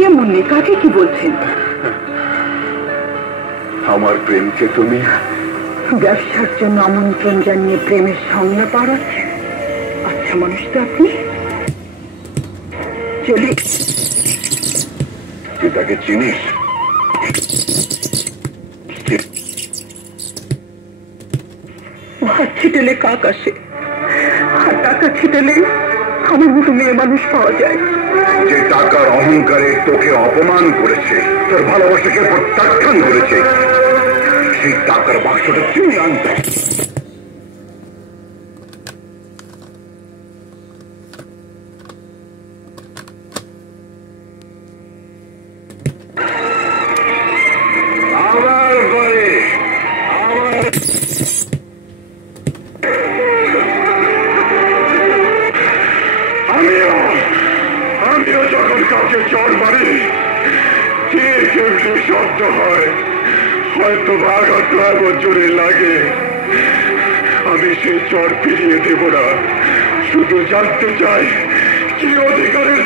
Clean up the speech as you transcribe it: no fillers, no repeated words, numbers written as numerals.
কেমন নেই, কাকে কি বলছেন? আমার প্রেমকে তুমি ব্যবসার জন্য আমন্ত্রণ জানিয়ে প্রেমের সংজ্ঞা পাড়াচ্ছেন? আচ্ছা মানুষ তো আপনি। চলি। তুই তাকে চিনিস? হাত ছিটেলে কাক আসে, আর টাকা ছিটেলে আমার মতো মেয়ে মানুষ পাওয়া যায়। যে টাকার অহংকারে তোকে অপমান করেছে, তোর ভালোবাসাকে প্রত্যাখ্যান করেছে, সেই টাকার বাক্সটা তুমি আনতে। আমিও যখন কাউকে চড় মারি ঠিক এমনি শব্দ হয়, হয়তো ভাগাত জোরে লাগে। আমি সেই চড় ফিরিয়ে দেব না, শুধু জানতে চাই কি অধিকারের